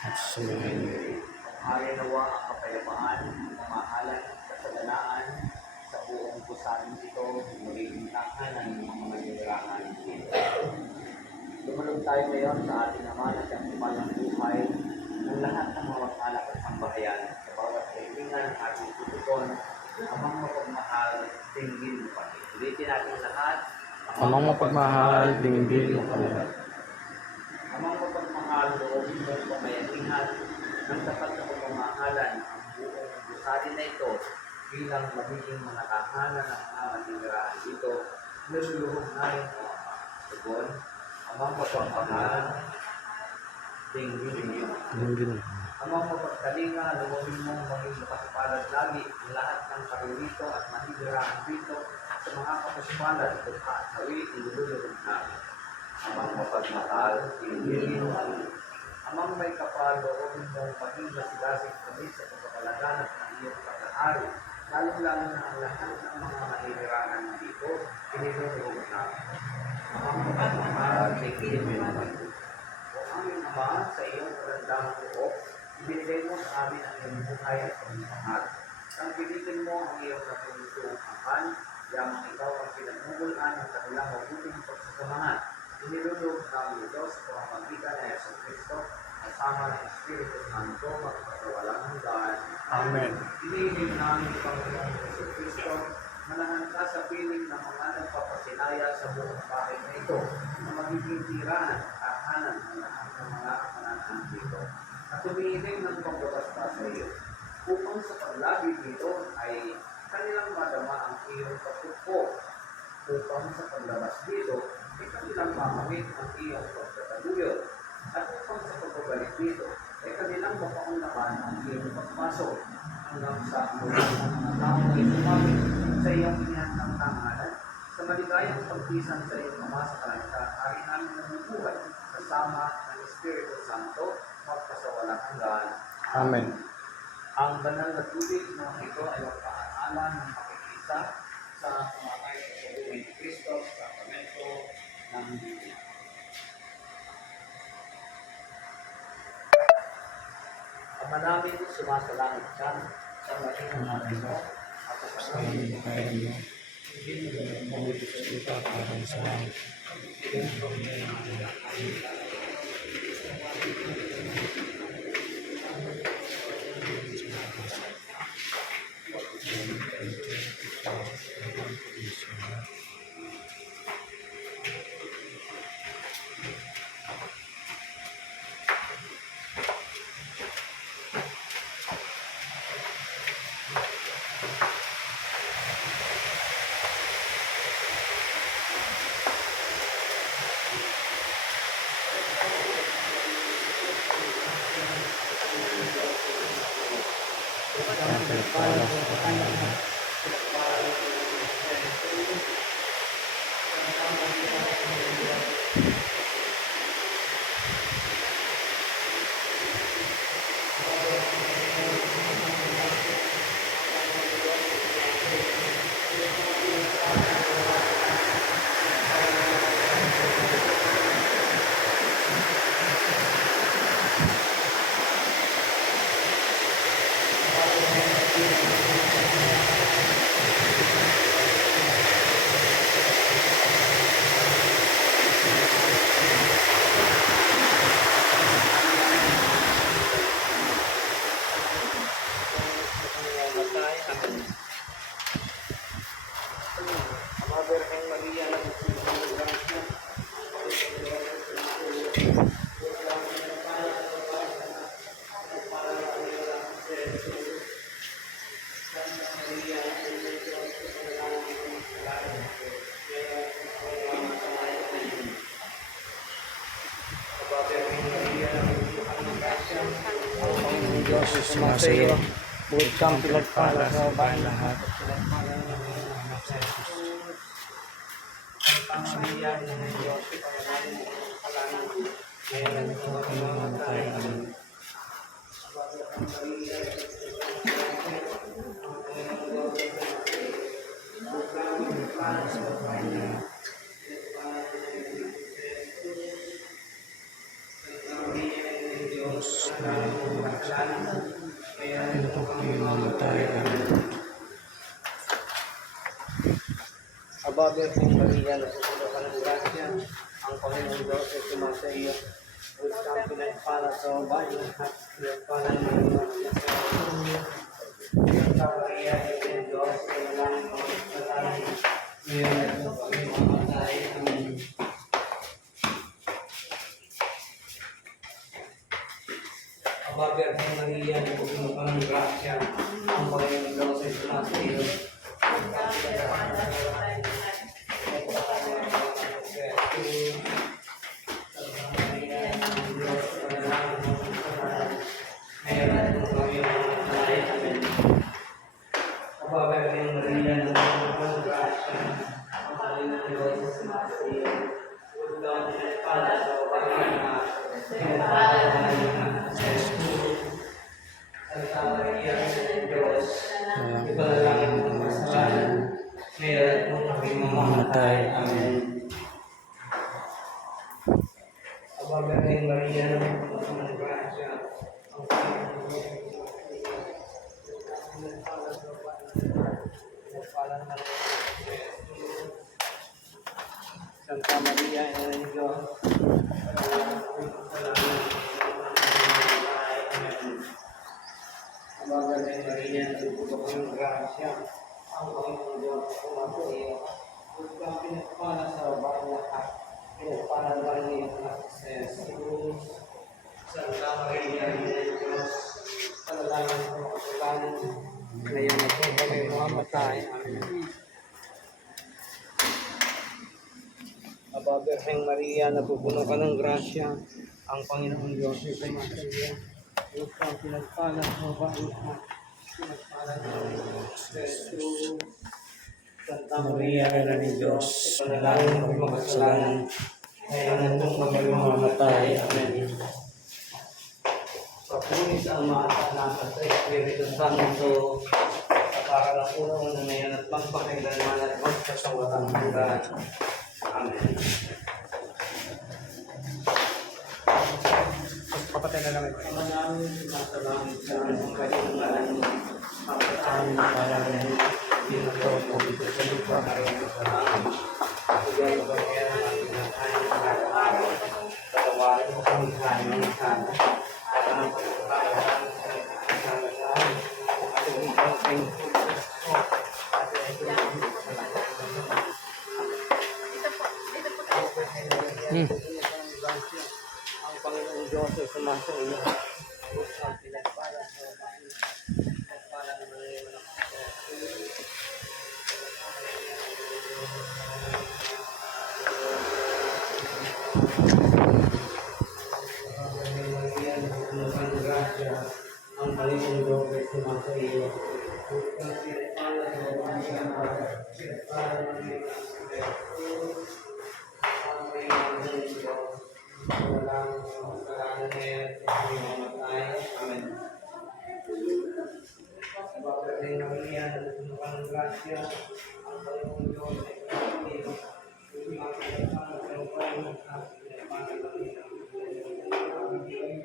at sumayin. Hari nawa ang kapayapaan, pamahalan, kasaganaan sa buong pusanin ito, magiging tahanan ng mga manirahan dito. Lumunod tayo ngayon sa ating Ama na siyang ng buhay ng lahat ng mga anak at sambahayan sa bawat kaibigan ng ating tutugon, amang mapagmahal, tinggil mo kami. Ulitin natin lahat. Amang mapagmahal, dinggin mo kami. Amang mapagmahal, loobin mong pamayaningan ng tapat na pagmamahalan ang buong gusali na ito bilang magiging mga tahanan ng mga manirahan dito, naluluhog namin o Ama. Tugon, amang mapagmahal, dinggin mo. Dinggin mo. Amang mapagkalinga, luwagin mong maging makasipalad lagi ang lahat ng paririto at manirahan dito sa mga kapasipalad at sawi, inululog namin. Amang mapagmahal, dinggin mo. Amang may kapal, loobin mong maging masigasig kami sa pagkakalaganap ng iyong pag-aari, lalong-lalo na ang lahat ng mga manirahan dito, inululog namin. Amang mapagmahal, dinggin mo. O aming Ama, sa iyong karandaang loob, ibinigay mo sa amin ang iyong buhay at pagmamahal. Nang pilitin mo ang iyong natulutong angkan, yamang ikaw ang pinagmugulan ng kanilang mabuting pagsasamahan. Inilulog namin ito sa pamamagitan ng Yesu Cristo, kasama ng Espiritu Santo, magpasawalang hanggan. Amen. Inihiling namin ang Panginoong Yesu Cristo, manahan ka sa piling ng mga nagpapasinaya sa buong bahay na ito, na magiging tirahan at tahanan ng lahat ng mga mananahan dito. At humihiling ng pagkabasta sa iyo, upang sa paglabig dito ay kanilang madama ang iyong pagtupo, upang sa paglabas dito ay kanilang makamit ang iyong pagtataguyod, at upang sa pagbabalik dito ay kanilang mapaunlakan ang iyong pagpasok hanggang sa muling ng mga taong ay sumamit sa iyong inihantang tangalan, sa maligayang pagpisan sa iyong Ama sa kalangitang hari namin nabubuhay, kasama ng Espiritu Santo, magpasawalang hanggan. Amen. Ang banal na tubig na ito ay magpaalaala ng pakikisa sa kumakay sa pagbuhay ni Kristo sa sakramento ng Biblia. Ama namin, sumasalangit ka, sa laking ng natin mo, at sa Amen. Amen. Ito parang sa langit. Diyos, sumasayo. Bukod kang pinagpala sa bayan lahat. Diyos na ito po kami mamatay. Aba, Virgen Maria, nasusunod ka ng grasya, ang Panginoong Diyos ay sumasa iyo. Diyos kang pinagpala sa babae at pinagpala ng mga naman sa iyo. Santa Maria, Ina ng Diyos, panalangin mo ang kasalanan, ngayon at sa kami mamatay. Amen. Aba, Virgen Maria, nasusunod ka ng grasya, ang Panginoong Diyos ay sumasa iyo. Mamatay. Amen. Aba, Virgen Maria, napupuno ng grasya, ang Panginoong Diyos ay sumasa iyo. Pinagpala sa babae pinagpala ng mga Santa Maria, Ina ng Diyos, panalangin mo ang kasalanan, Amen. Aba, Virgen Maria, napupuno ng grasya, ang Panginoong Diyos ay sumasa iyo. Diyos kang pinagpala sa babae lahat, pinagpala ng iyong anak si Jesus. Santa Maria, Ina ng Diyos, panalangin mo ang kasalanan, ngayon at kung kami mamatay. Amen. Aba, Virgen Maria, napupuno ka ng grasya, ang Panginoong Diyos ay sumasa iyo. Diyos kang pinagpala sa babae lahat, pinagpala ng iyong anak si Jesus. Santa Maria, Ina ng Diyos, panalangin mo ang mga kasalanan, ngayon at kung kami mamatay. Amen. Papunis ang mga anak at sa Espiritu Santo, sa para ng unang na ngayon at magpakailanman at magkasawalang hanggan. Amen. Papatay na naman. Ama namin, nasa langit sa anong kailangan mo, Amin na parang ginagawa mo dito sa lupa araw sa langit. Bigyan mo kami ang aming kinakain ng araw-araw. Patawarin mo kami sa aming sana. Para ng pagkakaroon sa kasama sa amin. At yung ikaw sa inyo. At yung ikaw sa inyo. Ang Panginoong Diyos ay sumasa iyo. Diyos ang pinagpala sa babae. Pinagpala ng mga iyong anak sa Jesus. Ang Panginoong Diyos ay sumasa iyo. Ang pinagpala sa babae ang pinagpala ng iyong anak sa Jesus. Ang Panginoong Diyos, walang kasalanan ngayon at kami mamatay. Amen. Aba, Virgen Maria, napupuno ka ng grasya, ang Panginoong Diyos ay sumasa iyo. Ang pinagpala sa babae ang pinagpala ng iyong anak sa Jesus.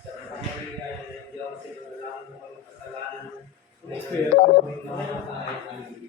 Santa Maria, Ina ng Diyos, ipanalangin mo ang kasalanan, ngayon at kami mamatay. Amen.